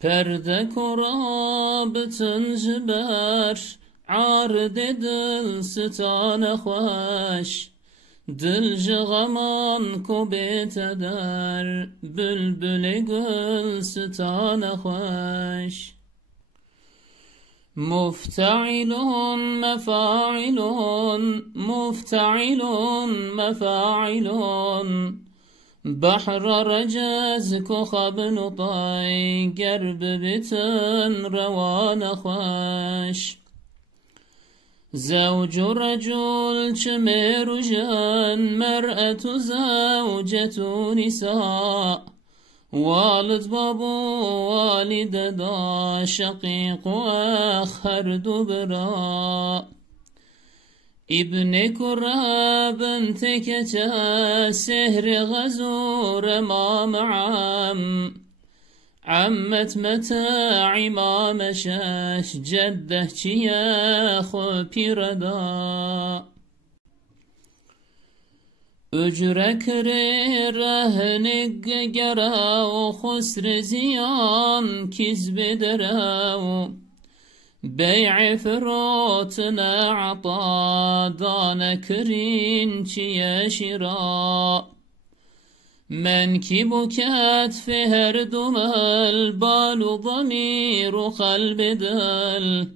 Perde korabtın jiber عار دل ستان خوش دل جغمان کو بیت در بلبل گل ستان خوش مفتعلون مفاعلون مفتعلون مفاعلون بحر رجز کو خبن طای گرب بتن روان خوش زوج رجل شمير جن مرأة زوجة نساء والد بابو والد دا شقيق واخ هر دبرا ابن كرة بنت كتا سهر غزور مام عم عمت متاع ما مشاش جده چياخ بيردا اجرك رهنق قراو خسر زيان كذب دراو بيع فروتنا عطا دانا كرين چيا شراء منكب كتف هردم البال ضمير قلب دل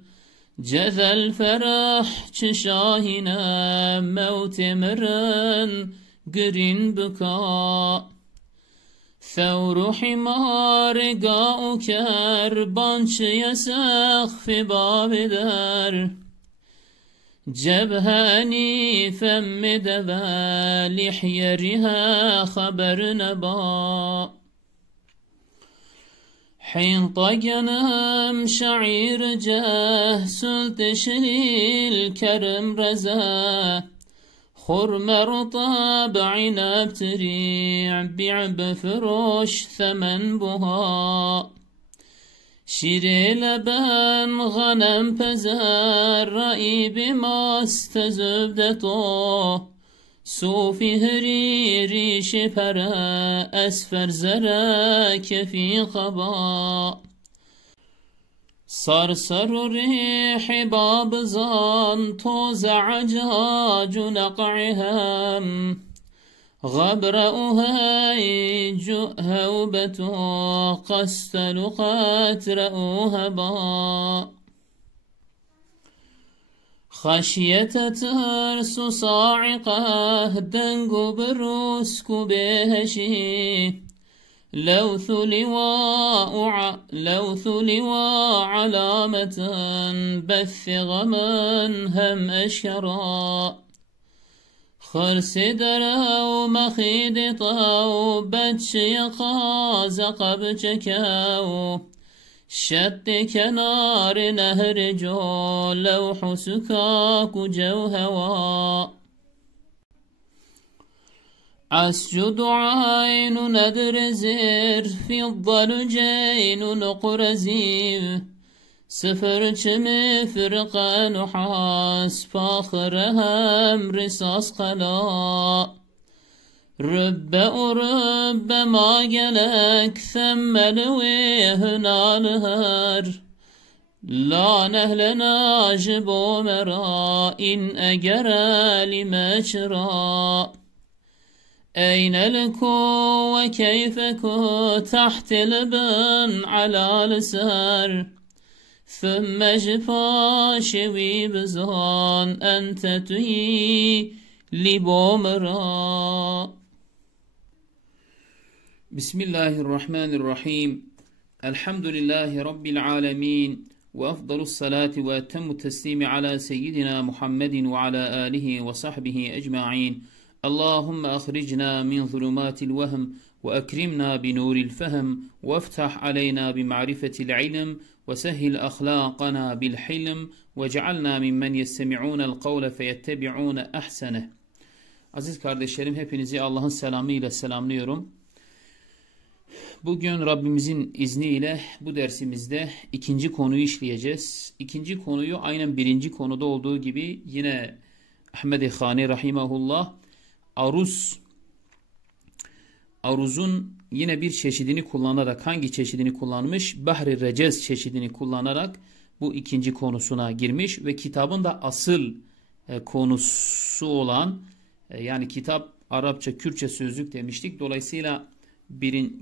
جذى الفرح تشاهنا موت مرن قرين بكاء ثور حمار قاء كربانش يسخ في باب دار جبهاني فم دبا لحيرها خبر نبا حين طقنم شعير جاه سلت شليل كرم رزا خرم رطاب عنب تريع بيع بفروش ثمن بها شيري لبن غنم پزر رأي بماست زبدتو صوفي هري ريش پرا اسفر زرا كفي قبا صرصر ريح باب زان توزع جاج نقعهم غبرأها جؤهوبة قستل قاترأوها با خشية ترس صاعقة دنق بروسك بهشي لوث لواء علامة بث غما هم أشرا خرس درو مخيد طاو بتش يقاز قبجكاو شت كنار نهر جو لوح سكاك جو هوا أسجد عين ندر زر في الضلجين نقر زيف سفر چم فرقا نحاس فاخرها رصاص قلا رب ما جلك ثم لويه نالهر لا نهلنا جبو مرا إن أجرى لمجرى أين لكو وكيفكو تحت لبن على لسار ثم جفا شوي بزان أنت تهي لبومرا. بسم الله الرحمن الرحيم. الحمد لله رب العالمين، وأفضل الصلاة وأتم التسليم على سيدنا محمد وعلى آله وصحبه أجمعين. اللهم أخرجنا من ظلمات الوهم وأكرمنا بنور الفهم وافتح علينا بمعرفة العلم وسهل أخلاقنا بالحلم واجعلنا ممن يستمعون القول فيتبعون أحسنه. Aziz kardeşlerim, hepinizi Allah'ın selamıyla selamlıyorum. Bugün Rabbimizin izniyle bu dersimizde ikinci konuyu işleyeceğiz. İkinci konuyu aynen birinci konuda olduğu gibi yine Ahmed-i Khani Rahimahullah aruzun yine bir çeşidini kullanarak, hangi çeşidini kullanmış? Bahri Recez çeşidini kullanarak bu ikinci konusuna girmiş ve kitabın da asıl konusu olan yani kitap Arapça, Kürtçe sözlük demiştik. Dolayısıyla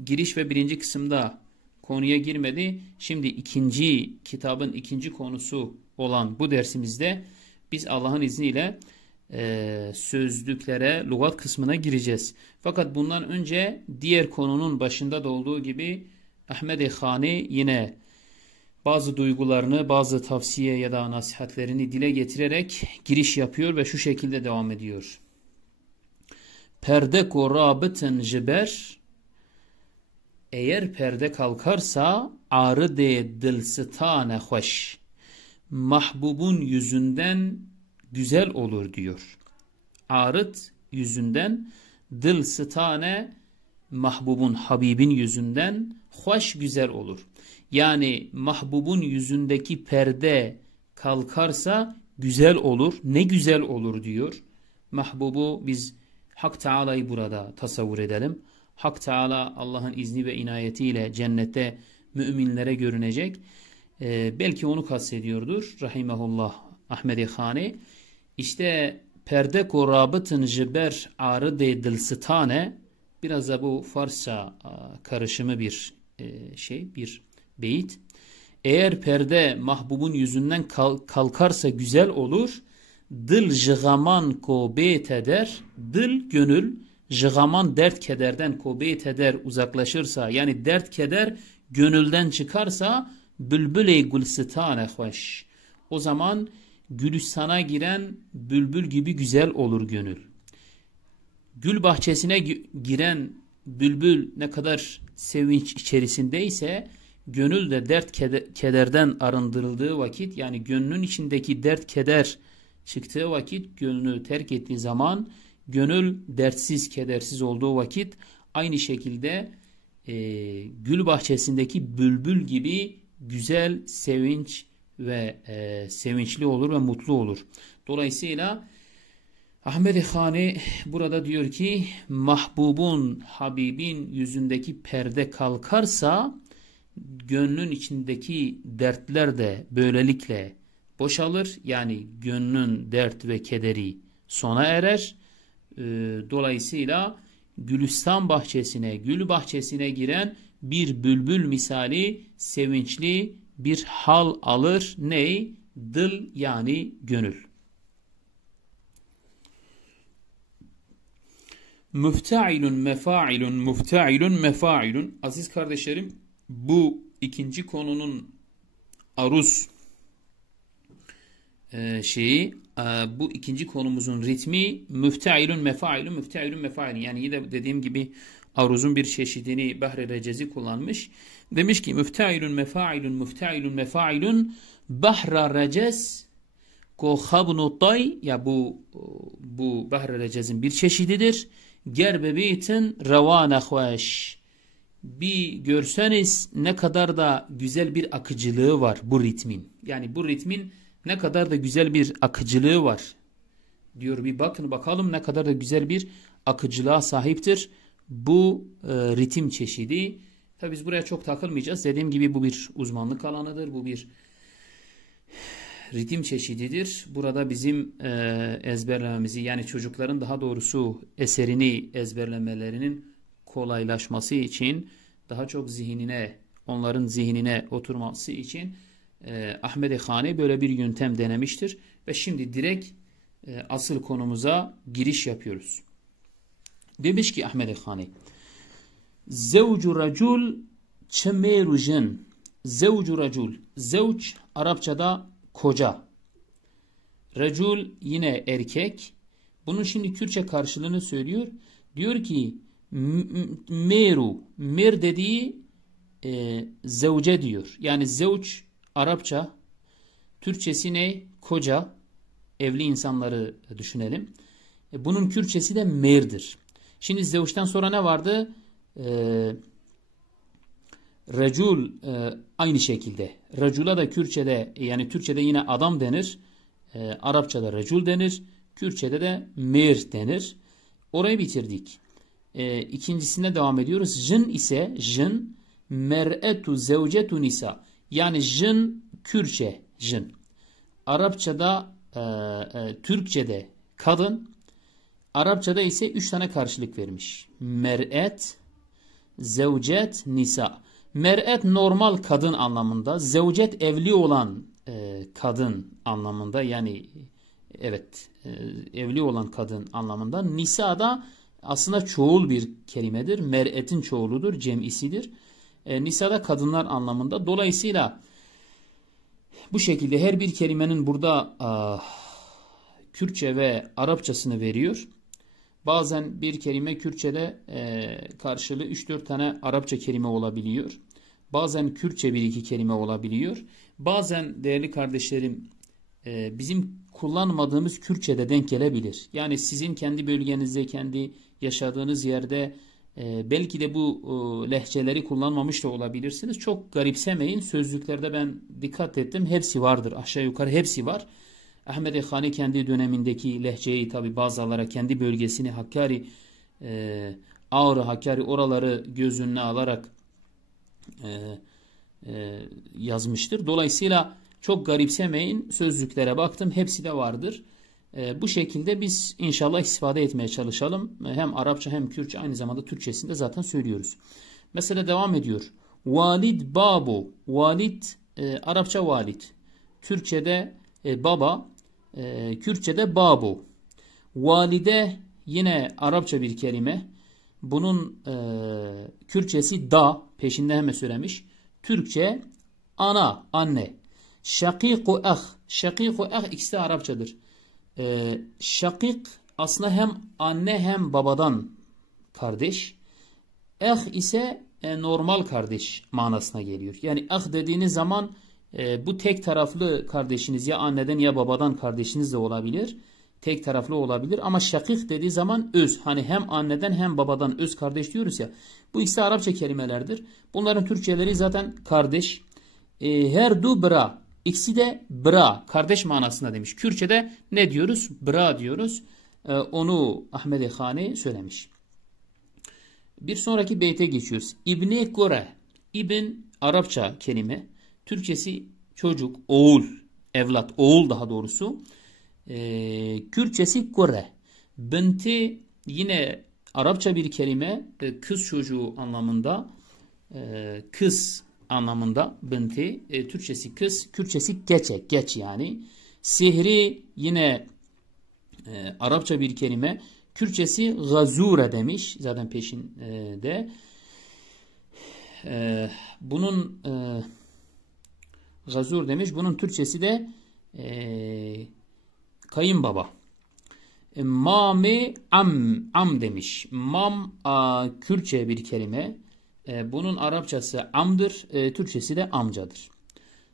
giriş ve birinci kısımda konuya girmedi. Şimdi kitabın ikinci konusu olan bu dersimizde biz Allah'ın izniyle sözlüklere, lügat kısmına gireceğiz. Fakat bundan önce diğer konunun başında da olduğu gibi Ahmed Khani yine bazı duygularını, bazı tavsiye ya da nasihatlerini dile getirerek giriş yapıyor ve şu şekilde devam ediyor. Perde ko rabıtın jiber, eğer perde kalkarsa arıde dilsitane hoş, mahbubun yüzünden güzel olur diyor. Arıt yüzünden, dilsitane mahbubun, Habibin yüzünden hoş, güzel olur. Yani mahbubun yüzündeki perde kalkarsa güzel olur. Ne güzel olur diyor. Mahbubu biz Hak Teala'yı burada tasavvur edelim. Hak Teala Allah'ın izni ve inayetiyle cennette müminlere görünecek. Belki onu kastediyordur. Rahimehullah Ahmed Khani. İşte perde ko rabıtın jiber arıde dilsitane, biraz da bu Farsça karışımı bir bir beyit. Eğer perde mahbubun yüzünden kalkarsa güzel olur. Dil jıgaman ko beyt eder. Dil gönül, jıgaman dert kederden ko beyt eder uzaklaşırsa, yani dert keder gönülden çıkarsa bülbül-i gülsitane hoş. O zaman Gülistan'a giren bülbül gibi güzel olur gönül. Gül bahçesine giren bülbül ne kadar sevinç içerisindeyse, gönül de dert kederden arındırıldığı vakit, yani gönlün içindeki dert keder çıktığı vakit, gönlü terk ettiği zaman, gönül dertsiz kedersiz olduğu vakit, aynı şekilde gül bahçesindeki bülbül gibi güzel, sevinç ve sevinçli olur ve mutlu olur. Dolayısıyla Ahmed Khani burada diyor ki, mahbubun, Habibin yüzündeki perde kalkarsa gönlün içindeki dertler de böylelikle boşalır. Yani gönlün dert ve kederi sona erer. Dolayısıyla Gülistan bahçesine, gül bahçesine giren bir bülbül misali sevinçli bir hal alır. Ney? Dil, yani gönül. Müfteilun mefailun, müfteilun mefailun. Aziz kardeşlerim, bu ikinci konunun aruz bu ikinci konumuzun ritmi müfteilun mefailun, müfteilun mefailun. Yani yine dediğim gibi aruzun bir çeşidini Bahri Recezi kullanmış. Demiş ki müfteilun mefailun, müfteilun mefailun Bahra Recez ko habnu tay, ya bu Bahri Recez'in bir çeşididir. Gerbebitin revane hoş. Bir görseniz ne kadar da güzel bir akıcılığı var bu ritmin. Yani bu ritmin ne kadar da güzel bir akıcılığı var diyor. Bir bakın bakalım ne kadar da güzel bir akıcılığa sahiptir bu ritim çeşidi. Tabi biz buraya çok takılmayacağız. Dediğim gibi bu bir uzmanlık alanıdır. Bu bir ritim çeşididir. Burada bizim ezberlememizi, yani çocukların daha doğrusu eserini ezberlemelerinin kolaylaşması için, daha çok onların zihnine oturması için Ahmed Khani böyle bir yöntem denemiştir. Ve şimdi direkt asıl konumuza giriş yapıyoruz. Demiş ki Ahmed Khani, Zevcu racul çemeru jen. Zevcu racul. Zevç Arapçada koca. Racul yine erkek. Bunun şimdi Kürtçe karşılığını söylüyor. Diyor ki meru. Mer dediği zevce diyor. Yani zevç Arapça, Türkçesi ne? Koca. Evli insanları düşünelim. Bunun Kürtçesi de merdir. Şimdi zevçten sonra ne vardı? Recul aynı şekilde. Recula da Kürtçede, yani Türkçede yine adam denir. Arapçada recul denir. Kürtçede de mer denir. Orayı bitirdik. İkincisine devam ediyoruz. Jın ise jın, mer'etu zevcetu nisa. Yani jın Kürtçe jın. Arapçada, Türkçe'de kadın. Arapçada ise 3 tane karşılık vermiş. Mer'et, zevcet, nisa. Mer'et normal kadın anlamında. Zevcet evli olan kadın anlamında. Yani evet, evli olan kadın anlamında. Nisa da aslında çoğul bir kelimedir. Mer'etin çoğuludur, cem'isidir. Nisa da kadınlar anlamında. Dolayısıyla bu şekilde her bir kelimenin burada Kürtçe ve Arapçasını veriyor. Bazen bir kelime Kürtçe'de karşılığı 3-4 tane Arapça kelime olabiliyor. Bazen Kürtçe 1-2 kelime olabiliyor. Bazen değerli kardeşlerim bizim kullanmadığımız Kürtçe'de denk gelebilir. Yani sizin kendi bölgenizde, kendi yaşadığınız yerde belki de bu lehçeleri kullanmamış da olabilirsiniz. Çok garipsemeyin. Sözlüklerde ben dikkat ettim. Hepsi vardır. Aşağı yukarı hepsi var. Ahmed Hani kendi dönemindeki lehçeyi tabi bazılara kendi bölgesini Hakkari, Ağrı, Hakkari oraları göz önüne alarak yazmıştır. Dolayısıyla çok garipsemeyin. Sözlüklere baktım. Hepsi de vardır. Bu şekilde biz inşallah istifade etmeye çalışalım. Hem Arapça hem Kürtçe aynı zamanda Türkçesinde zaten söylüyoruz. Mesela devam ediyor. Valid babu. Valid Arapça valid. Türkçe'de baba. Kürtçe'de babu. Valide yine Arapça bir kelime. Bunun Kürtçesi da. Peşinde hemen söylemiş. Türkçe ana, anne. Şakiku ah. Şakiku ah ikisi de Arapçadır. Şakik aslında hem anne hem babadan kardeş. Eh ise normal kardeş manasına geliyor. Yani ah dediğiniz zaman bu tek taraflı kardeşiniz ya anneden ya babadan kardeşiniz de olabilir. Tek taraflı olabilir ama şakik dediği zaman öz. Hani hem anneden hem babadan öz kardeş diyoruz ya. Bu ikisi Arapça kelimelerdir. Bunların Türkçeleri zaten kardeş. Herdu bra. İkisi de bra. Kardeş manasında demiş. Kürtçe'de ne diyoruz? Bra diyoruz. Onu Ahmed Hani söylemiş. Bir sonraki beyte geçiyoruz. İbni Kore. İbn Arapça kelime. Türkçesi çocuk, oğul, evlat, oğul daha doğrusu. Kürtçesi Kore. Binti yine Arapça bir kelime. Kız çocuğu anlamında. Kız anlamında binti. Türkçesi kız, Kürtçesi geçe, geç yani. Sihri yine Arapça bir kelime. Kürtçesi gazure demiş. Zaten peşinde. Bunun gazur demiş. Bunun Türkçesi de kayınbaba. Mami am demiş. Mam Kürtçe bir kelime. Bunun Arapçası amdır. Türkçesi de amcadır.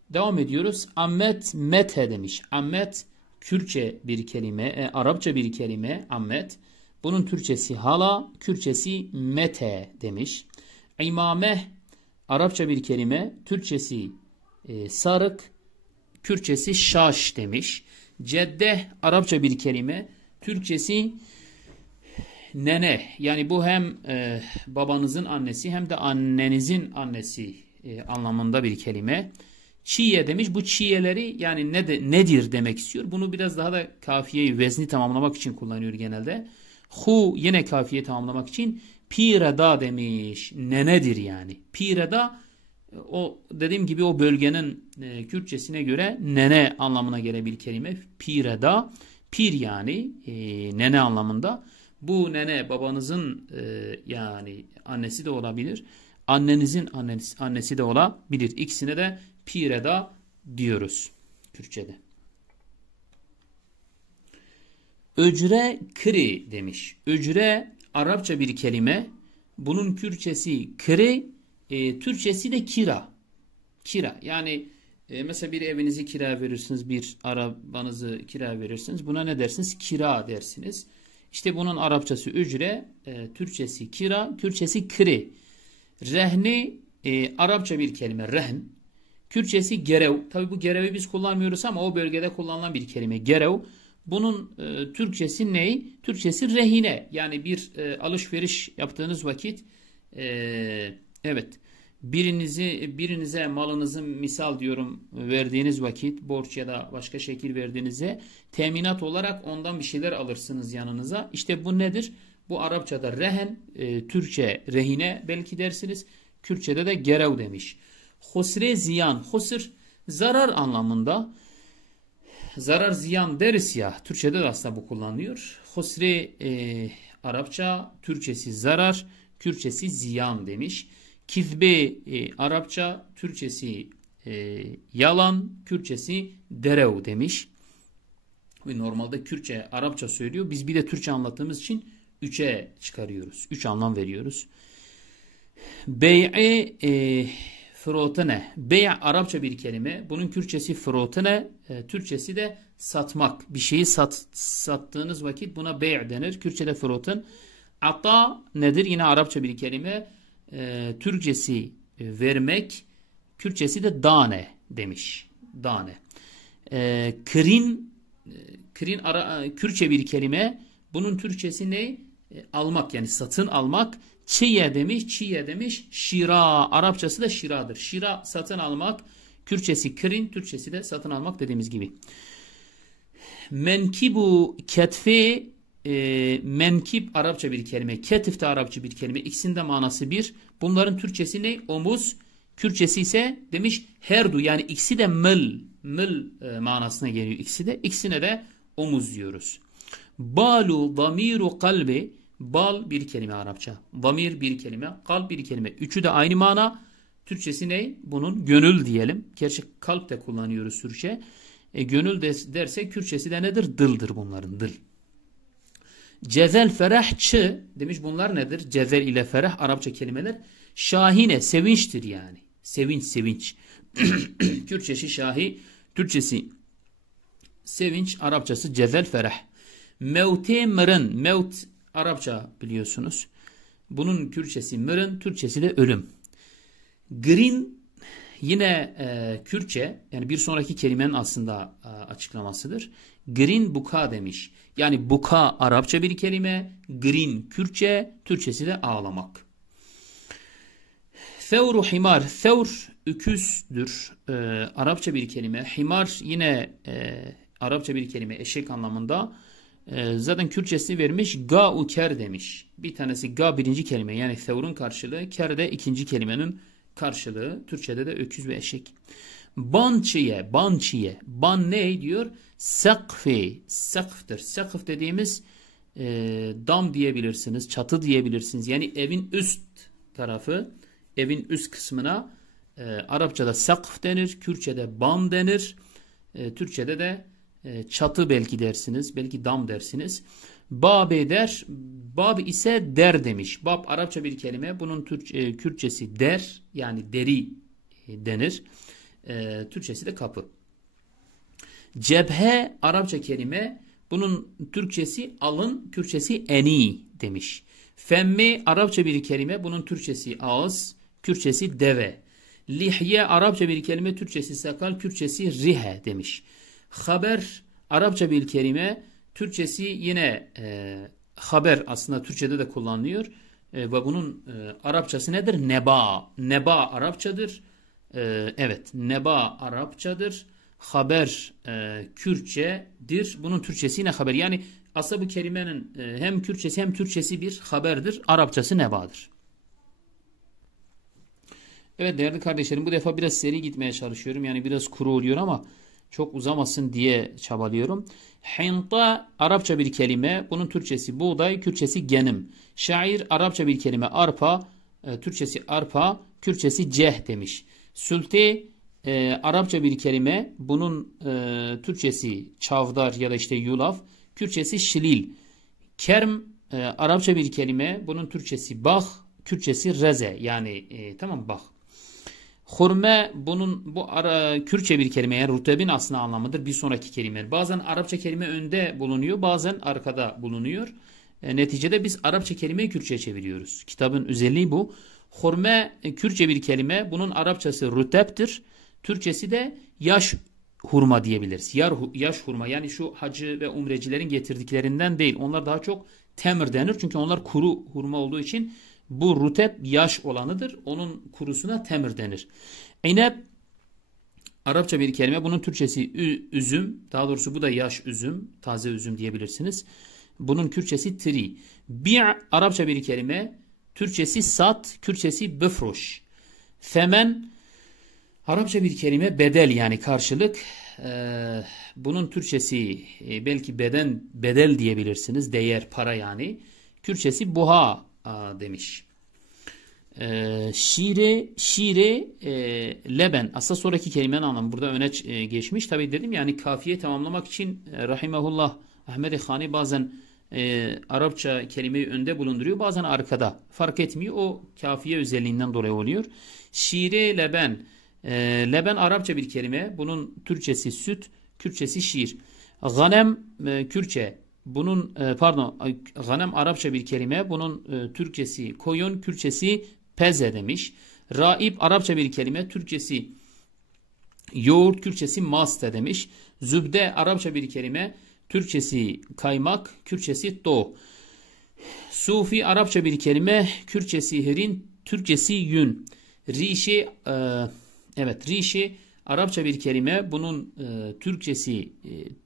Devam ediyoruz. Ammet mete demiş. Ammet Kürtçe bir kelime. Arapça bir kelime. Ammet. Bunun Türkçesi hala. Kürtçesi mete demiş. İmameh Arapça bir kelime. Türkçesi sarık. Kürtçesi şaş demiş. Ceddeh Arapça bir kelime. Türkçesi nene. Yani bu hem babanızın annesi hem de annenizin annesi anlamında bir kelime. Çiye demiş. Bu çiyeleri yani nedir demek istiyor. Bunu biraz daha da kafiyeyi, vezni tamamlamak için kullanıyor genelde. Hu yine kafiye tamamlamak için pireda demiş. Nenedir yani. Pireda o dediğim gibi o bölgenin Kürtçesine göre nene anlamına gelen bir kelime. Pireda, pir yani nene anlamında. Bu nene babanızın yani annesi de olabilir. Annenizin annesi de olabilir. İkisine de pireda diyoruz Kürtçe'de. Öcre kri demiş. Öcre Arapça bir kelime. Bunun Kürtçesi kri, Türkçesi de kira. Kira. Yani mesela bir evinizi kira verirsiniz, bir arabanızı kira verirsiniz. Buna ne dersiniz? Kira dersiniz. İşte bunun Arapçası ücre, Türkçesi kira, Kürtçesi kri. Rehni Arapça bir kelime, rehn. Kürtçesi gerev. Tabi bu gerevi biz kullanmıyoruz ama o bölgede kullanılan bir kelime. Gerev. Bunun Türkçesi ne? Türkçesi rehine. Yani bir alışveriş yaptığınız vakit evet, birinize malınızı misal diyorum verdiğiniz vakit, borç ya da başka şekil verdiğinizde teminat olarak ondan bir şeyler alırsınız yanınıza. İşte bu nedir? Bu Arapçada rehen, Türkçe rehine belki dersiniz. Kürtçede de gerev demiş. Husre ziyan. Husr zarar anlamında. Zarar ziyan deriz ya. Türkçede de aslında bu kullanılıyor. Husre Arapça, Türkçesi zarar, Kürtçesi ziyan demiş. Kizbe Arapça, Türkçesi yalan, Kürtçesi derev demiş. Ve normalde Kürtçe Arapça söylüyor. Biz bir de Türkçe anlattığımız için 3'e çıkarıyoruz. 3 anlam veriyoruz. Bey'e frotene. Bey' Arapça bir kelime. Bunun Kürtçesi frotene. Türkçesi de satmak. Bir şeyi sattığınız vakit buna bey' denir. Kürtçede froten. Ata nedir? Yine Arapça bir kelime. Türkçesi vermek. Kürtçesi de dane demiş. Dane. Krin Kürtçe bir kelime. Bunun Türkçesi ne? Almak, yani satın almak. Çiye demiş. Şira. Arapçası da şiradır. Şira satın almak. Kürtçesi krin, Türkçesi de satın almak dediğimiz gibi. Menkibu ketfe, menkib Arapça bir kelime. Ketif de Arapça bir kelime. İkisinin de manası bir. Bunların Türkçesi ne? Omuz. Kürtçesi ise demiş herdu, yani ikisi de mıl manasına geliyor ikisi de. İkisine de omuz diyoruz. Balu damiru kalbi. Bal bir kelime Arapça. Damir bir kelime. Kalp bir kelime. Üçü de aynı mana. Türkçesi ne? Bunun gönül diyelim. Gerçi kalp de kullanıyoruz Türkçe. Gönül derse Kürtçesi de nedir? Dıldır bunların. Dıl. Cezel ferah çı demiş, bunlar nedir? Cezel ile ferah Arapça kelimeler. Şahine sevinçtir yani. Sevinç. Kürtçesi şahi, Türkçesi sevinç, Arapçası cezel ferah. Mevte mırın. Mevt Arapça biliyorsunuz. Bunun Kürtçesi mırın, Türkçesi de ölüm. Green yine Kürtçe, yani bir sonraki kelimenin aslında açıklamasıdır. Green buka demiş. Yani buka Arapça bir kelime, green Kürtçe, Türkçesi de ağlamak. Thevru himar. Thevr öküzdür. Arapça bir kelime. Himar yine Arapça bir kelime, eşek anlamında. Zaten Kürtçesini vermiş. Ga-u ker demiş. Bir tanesi ga birinci kelime, yani thevrun karşılığı. Ker de ikinci kelimenin karşılığı. Türkçede de öküz ve eşek. Bançiye. Ban ne diyor? Sakfi. Sakftır. Sakf dediğimiz dam diyebilirsiniz. Çatı diyebilirsiniz. Yani evin üst tarafı. Evin üst kısmına Arapçada sakf denir. Kürtçede ban denir. Türkçede de çatı belki dersiniz. Belki dam dersiniz. Babe der. Bab ise der demiş. Bab Arapça bir kelime. Bunun Kürtçesi der. Yani deri denir. Türkçesi de kapı. Cebhe Arapça kelime. Bunun Türkçesi alın. Kürtçesi eni demiş. Femme Arapça bir kelime. Bunun Türkçesi ağız. Kürtçesi deve. Lihye Arapça bir kelime. Türkçesi sakal. Kürtçesi rihe demiş. Haber Arapça bir kelime. Türkçesi yine haber, aslında Türkçede de kullanılıyor. Ve bunun Arapçası nedir? Neba. Neba Arapçadır. Evet, neba Arapçadır. Haber Kürtçedir. Bunun Türkçesi yine haber. Yani aslında bu kelimenin hem Kürtçesi hem Türkçesi bir haberdir. Arapçası nebadır. Evet değerli kardeşlerim, bu defa biraz seri gitmeye çalışıyorum. Yani biraz kuru oluyor ama çok uzamasın diye çabalıyorum. Hinta Arapça bir kelime. Bunun Türkçesi buğday, Kürtçesi genim. Şair Arapça bir kelime. Arpa, Türkçesi arpa, Kürtçesi ceh demiş. Sülte Arapça bir kelime. Bunun Türkçesi çavdar ya da işte yulaf. Kürtçesi şilil. Kerm Arapça bir kelime. Bunun Türkçesi bah, Kürtçesi reze. Yani tamam, bah. Hurme bu Kürtçe bir kelime, yani rutebin aslında anlamıdır. Bir sonraki kelime. Bazen Arapça kelime önde bulunuyor, bazen arkada bulunuyor. Neticede biz Arapça kelimeyi Kürtçe'ye çeviriyoruz. Kitabın özelliği bu. Hurme Kürtçe bir kelime. Bunun Arapçası ruteptir. Türkçesi de yaş hurma diyebiliriz. Yaş hurma, yani şu hacı ve umrecilerin getirdiklerinden değil. Onlar daha çok temir denir. Çünkü onlar kuru hurma olduğu için bu rutep yaş olanıdır. Onun kurusuna temir denir. İneb Arapça bir kelime. Bunun Türkçesi üzüm. Daha doğrusu bu da yaş üzüm. Taze üzüm diyebilirsiniz. Bunun Kürtçesi tri. Bi' Arapça bir kelime. Türkçesi sat. Kürtçesi befroş. Femen Arapça bir kelime, bedel yani karşılık. Bunun Türkçesi belki bedel diyebilirsiniz. Değer, para yani. Kürtçesi buha demiş. Şire, leben. Aslında sonraki kelimenin anlamı burada öne geçmiş. Tabi dedim yani kafiye tamamlamak için rahimehullah Ahmed-i Hani bazen Arapça kelimeyi önde bulunduruyor. Bazen arkada. Fark etmiyor. O kafiye özelliğinden dolayı oluyor. Şire, leben. Leben Arapça bir kelime. Bunun Türkçesi süt, Kürtçesi şiir. Ganem Kürtçe. Bunun ganem Arapça bir kelime. Bunun Türkçesi koyun, Kürtçesi peze demiş. Raib Arapça bir kelime. Türkçesi yoğurt, Kürtçesi maste demiş. Zübde Arapça bir kelime. Türkçesi kaymak, Kürtçesi do. Sufi Arapça bir kelime. Kürtçesi herin, Türkçesi yün. Rişi Rişi Arapça bir kelime. Bunun Türkçesi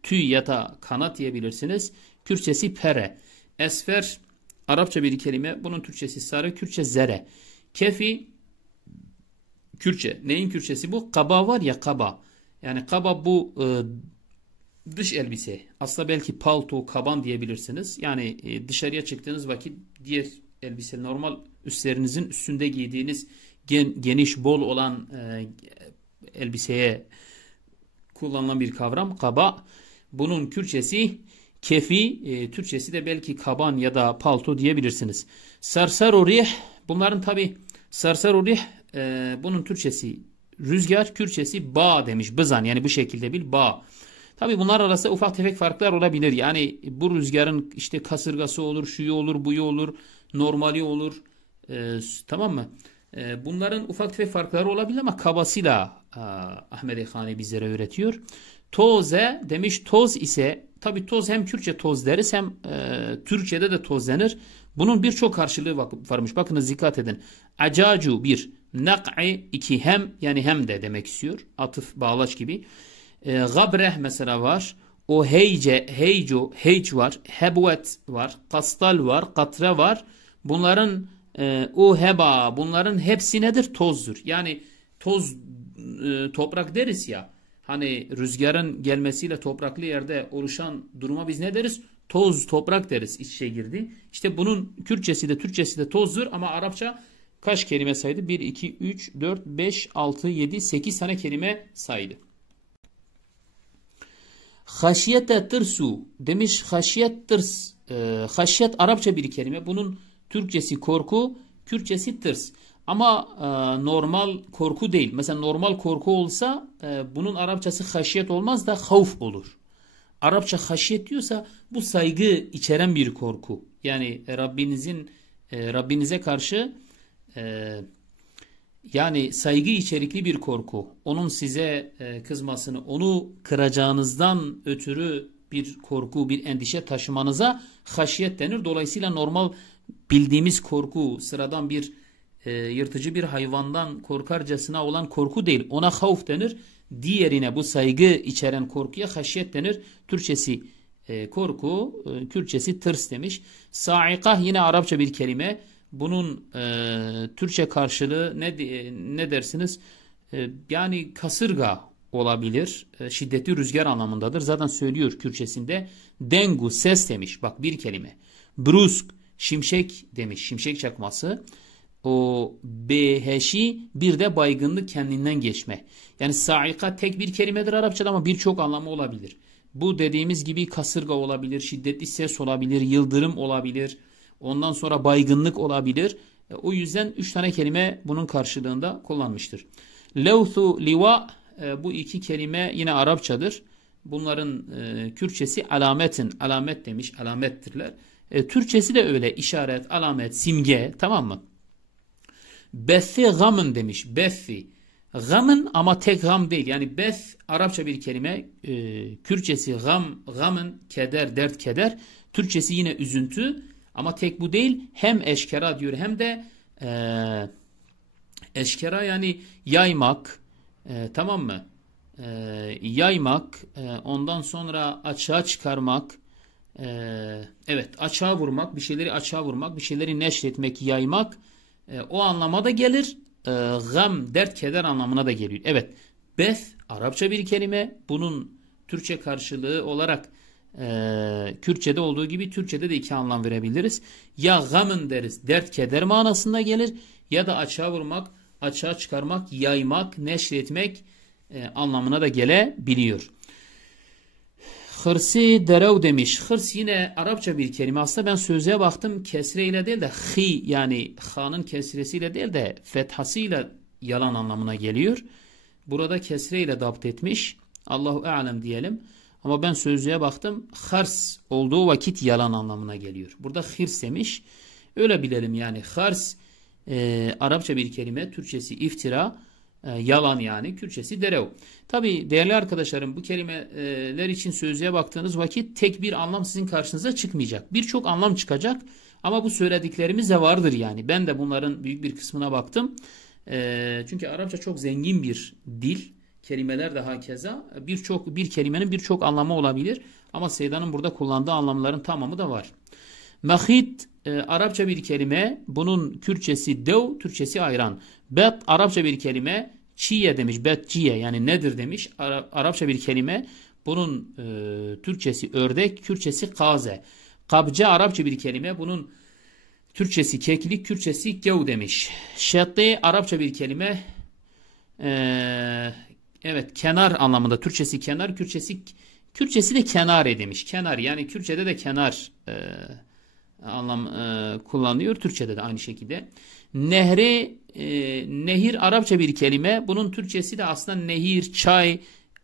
tüy ya da kanat diyebilirsiniz. Kürtçesi pere. Esfer Arapça bir kelime. Bunun Türkçesi sarı, Kürtçe zere. Kefi Kürtçe. Neyin Kürtçesi bu? Kaba var ya, kaba. Yani kaba bu dış elbise. Aslında belki palto, kaban diyebilirsiniz. Yani dışarıya çıktığınız vakit diğer elbise, normal üstlerinizin üstünde giydiğiniz geniş, bol olan elbiseye kullanılan bir kavram. Kaba. Bunun Kürtçesi kefi, Türkçesi de belki kaban ya da palto diyebilirsiniz. Sarsarurih. Bunların tabi sarsarurih bunun Türkçesi rüzgar, Kürtçesi bağ demiş. Bızan, yani bu şekilde bir bağ. Tabi bunlar arasında ufak tefek farklar olabilir. Yani bu rüzgarın işte kasırgası olur, şuyu olur, buyu olur, normali olur. Tamam mı? Bunların ufak tefek farkları olabilir ama kabasıyla Ahmed-i Hani bizlere öğretiyor. Toze demiş. Toz ise tabi toz hem Kürtçe toz deriz hem Türkçe'de de toz denir. Bunun birçok karşılığı varmış. Bakınız, dikkat edin. Acacu bir, nak'i iki, hem yani hem de demek istiyor. Atıf, bağlaç gibi. Gabreh mesela var. O heyc var. Hebvet var. Kastal var. Katre var. Bunların o heba, bunların hepsi nedir? Tozdur. Yani toz, toprak deriz ya. Hani rüzgarın gelmesiyle topraklı yerde oluşan duruma biz ne deriz? Toz, toprak deriz. İç içe girdi. İşte bunun Kürtçesi de Türkçesi de tozdur ama Arapça kaç kelime saydı? 1, 2, 3, 4, 5, 6, 7, 8 tane kelime saydı. Haşiyete tırsu demiş. Haşiyet tırs. Haşiyet Arapça bir kelime. Bunun Türkçesi korku, Kürtçesi tırs. Ama normal korku değil. Mesela normal korku olsa bunun Arapçası haşiyet olmaz da havf olur. Arapça haşiyet diyorsa bu saygı içeren bir korku. Yani Rabbinize karşı yani saygı içerikli bir korku. Onun size kızmasını, onu kıracağınızdan ötürü bir korku, bir endişe taşımanıza haşiyet denir. Dolayısıyla normal bildiğimiz korku, sıradan bir yırtıcı bir hayvandan korkarcasına olan korku değil. Ona havf denir. Diğerine, bu saygı içeren korkuya haşiyet denir. Türkçesi korku, Kürtçesi tırs demiş. Sa'ikah yine Arapça bir kelime. Bunun Türkçe karşılığı ne dersiniz? Yani kasırga olabilir. Şiddetli rüzgar anlamındadır. Zaten söylüyor Kürtçesinde. Dengu, ses demiş. Bak, bir kelime. Brusk, şimşek demiş. Şimşek çakması. O beheşi, bir de baygınlık, kendinden geçme. Yani saika tek bir kelimedir Arapçada ama birçok anlamı olabilir. Bu dediğimiz gibi kasırga olabilir, şiddetli ses olabilir, yıldırım olabilir. Ondan sonra baygınlık olabilir. O yüzden 3 tane kelime bunun karşılığında kullanmıştır. Levthu, liva, bu iki kelime yine Arapçadır. Bunların Kürtçesi alamet demiş, alamettirler. Türkçesi de öyle, işaret, alamet, simge, tamam mı? Bethi gamın demiş. Bethi Gamın ama tek gam değil. Yani beth Arapça bir kelime. Kürtçesi gamın, keder, dert, keder. Türkçesi yine üzüntü. Ama tek bu değil. Hem eşkera diyor hem de eşkera yani yaymak. Tamam mı? Yaymak. Ondan sonra açığa çıkarmak. Evet, açığa vurmak. Bir şeyleri açığa vurmak. Bir şeyleri neşretmek, yaymak. O anlama da gelir. Gam, dert, keder anlamına da geliyor. Evet, beth Arapça bir kelime. Bunun Türkçe karşılığı olarak Kürtçe'de olduğu gibi Türkçe'de de iki anlam verebiliriz. Ya gamın deriz, dert, keder manasında gelir. Ya da açığa vurmak, açığa çıkarmak, yaymak, neşretmek anlamına da gelebiliyor. Hırsi derev demiş. Hırs yine Arapça bir kelime. Aslında ben sözlüğe baktım, kesreyle değil de hi, yani ha'nın kesresiyle değil de fethasıyla yalan anlamına geliyor. Burada kesreyle dapt etmiş. Allahu alem diyelim. Ama ben sözlüğe baktım, hars olduğu vakit yalan anlamına geliyor. Burada hırs demiş. Öyle bilelim yani. Hars Arapça bir kelime. Türkçesi iftira. Yalan yani. Kürtçesi derev. Tabi değerli arkadaşlarım, bu kelimeler için sözlüğe baktığınız vakit tek bir anlam sizin karşınıza çıkmayacak. Birçok anlam çıkacak ama bu söylediklerimiz de vardır yani. Ben de bunların büyük bir kısmına baktım. Çünkü Arapça çok zengin bir dil. Kelimeler de hakeza. Bir kelimenin birçok anlamı olabilir. Ama Seydan'ın burada kullandığı anlamların tamamı da var. Mahit Arapça bir kelime. Bunun Kürtçesi dev, Türkçesi ayran. Bet Arapça bir kelime. Çiye demiş. Betçiye yani nedir demiş. Arapça bir kelime. Bunun Türkçesi ördek, Kürtçesi kaze. Kabca Arapça bir kelime. Bunun Türkçesi keklik, Kürtçesi gev demiş. Şetti Arapça bir kelime. Evet, kenar anlamında. Türkçesi kenar, Kürtçesi de kenare demiş. Kenar yani Kürtçede de kenar anlam kullanıyor. Türkçede de aynı şekilde. Nehir Arapça bir kelime. Bunun Türkçesi de aslında nehir, çay,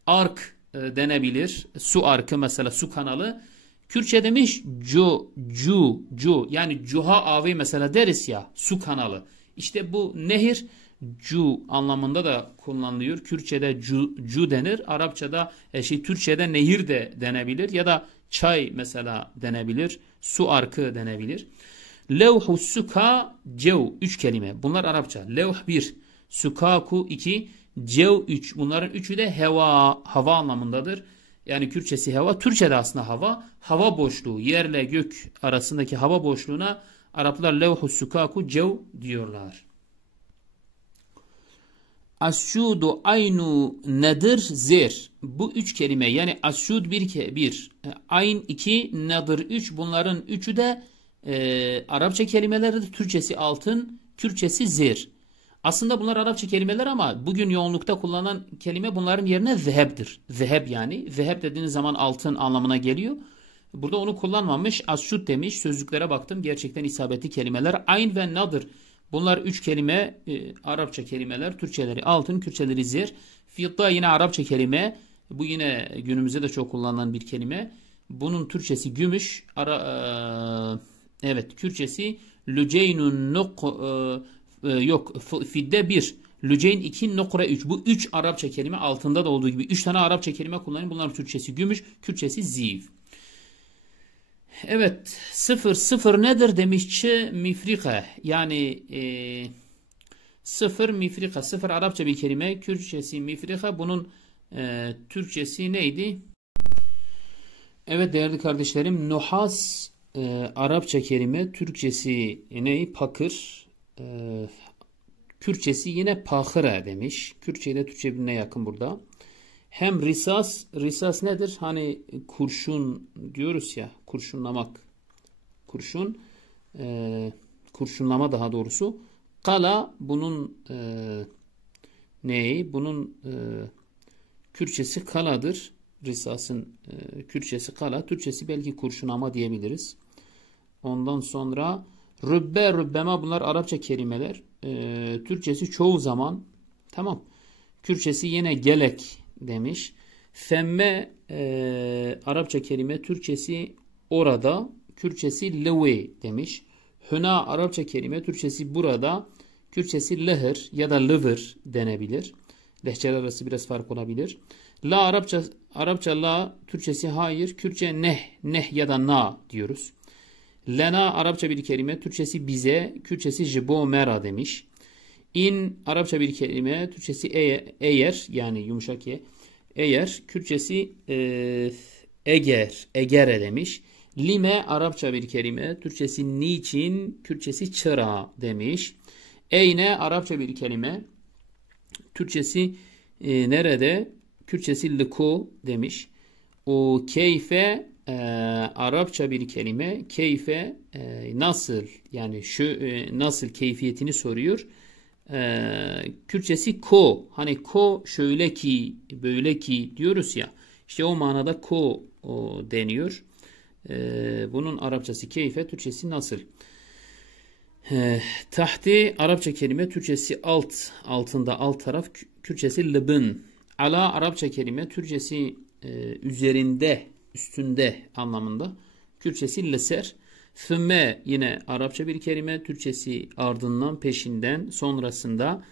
ark denebilir. Su arkı mesela, su kanalı. Kürtçe demiş cu yani cuha avi mesela deriz ya, su kanalı. İşte bu nehir cu anlamında da kullanılıyor. Kürtçe'de cu denir. Arapça'da Türkçe'de nehir de denebilir ya da çay mesela denebilir. Su arkı denebilir. Levhu suka cev 3 kelime. Bunlar Arapça. Levh 1, sukaku 2, cev 3. Bunların üçü de hava anlamındadır. Yani Kürtçesi hava, Türkçe'de aslında hava. Hava boşluğu, yerle gök arasındaki hava boşluğuna Araplar levhu sukaku cev diyorlar. Asşudu aynu nedir zir. Bu üç kelime yani asşud bir, ayn 2, nedir 3. Bunların üçü de Arapça kelimeleridir. Türkçesi altın, Kürtçesi zir. Aslında bunlar Arapça kelimeler ama bugün yoğunlukta kullanılan kelime bunların yerine zehebdir. Zeheb yani. Zeheb dediğiniz zaman altın anlamına geliyor. Burada onu kullanmamış. Asşud demiş. Sözlüklere baktım. Gerçekten isabetli kelimeler. Ayn ve nadır. Bunlar üç kelime Arapça kelimeler. Türkçeleri altın, Kürtçeleri zir. Fidda yine Arapça kelime. Bu yine günümüzde de çok kullanılan bir kelime. Bunun Türkçesi gümüş. Evet, Kürtçesi lüceynun fidde 1. Lüceyn 2, nokra 3. Bu 3 Arapça kelime, altında da olduğu gibi 3 tane Arapça kelime kullanıyor. Bunların Türkçesi gümüş, Kürtçesi ziv. Evet, sıfır nedir demiş mifrika. Yani mifrika. Sıfır Arapça bir kelime. Kürtçesi mifrika. Bunun Türkçesi neydi? Evet değerli kardeşlerim, nuhas Arapça kelime. Türkçesi ne? Pakır. Kürtçesi yine pahıra demiş. Kürtçe ile Türkçe birbirine yakın burada. Hem risas nedir? Hani kurşun diyoruz ya, kurşunlamak. Kurşunlama daha doğrusu. Kala bunun neyi? Bunun Kürtçesi kaladır. Risas'ın Kürtçesi kala. Türkçesi belki kurşunlama diyebiliriz. Ondan sonra rübbema bunlar Arapça kelimeler. Türkçesi çoğu zaman. Tamam. Kürtçesi yine gelek demiş. Femme Arapça kelime. Türkçesi orada. Kürtçesi lewe demiş. Hüna Arapça kelime. Türkçesi burada. Kürtçesi lehir ya da lıvır denebilir. Lehçeler arası biraz fark olabilir. La Arapça la, Türkçesi hayır. Kürtçe neh ya da na diyoruz. Lena Arapça bir kelime, Türkçesi bize, Kürtçesi jibo mera demiş. İn Arapça bir kelime, Türkçesi eğer yani yumuşak ye. Eğer, Kürtçesi egere demiş. Lime Arapça bir kelime, Türkçesi niçin, Kürtçesi çıra demiş. Eyne Arapça bir kelime, Türkçesi nerede, Kürtçesi lıku demiş. O keyfe Arapça bir kelime, keyfe nasıl, yani şu nasıl keyfiyetini soruyor. Kürtçesi ko, hani ko şöyle ki böyle ki diyoruz ya, işte o manada ko deniyor. Bunun Arapçası keyfe, Türkçesi nasıl. Tahti Arapça kelime, Türkçesi altında, alt taraf, Kürtçesi lıbın. Ala Arapça kelime, Türkçesi üzerinde, üstünde anlamında, Kürtçesi leser. Thümme yine Arapça bir kelime, Türkçesi ardından, peşinden, sonrasında,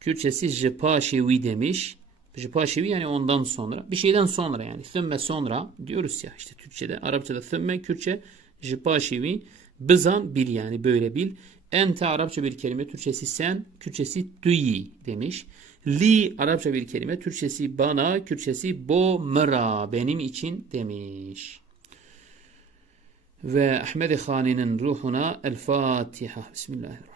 Kürtçesi jpaşevi demiş. Jpaşevi yani ondan sonra, bir şeyden sonra yani. Thümme sonra diyoruz ya işte Türkçe'de, Arapça'da thümme, Kürtçe jpaşevi. Bızan bil yani böyle bil. Ente Arapça bir kelime, Türkçesi sen, Kürtçesi tüyi demiş. Li Arapça bir kelime, Türkçesi bana, Kürtçesi bo mıra benim için demiş. Ve Ahmed Hani'nin ruhuna El Fatiha. Bismillahirrahmanirrahim.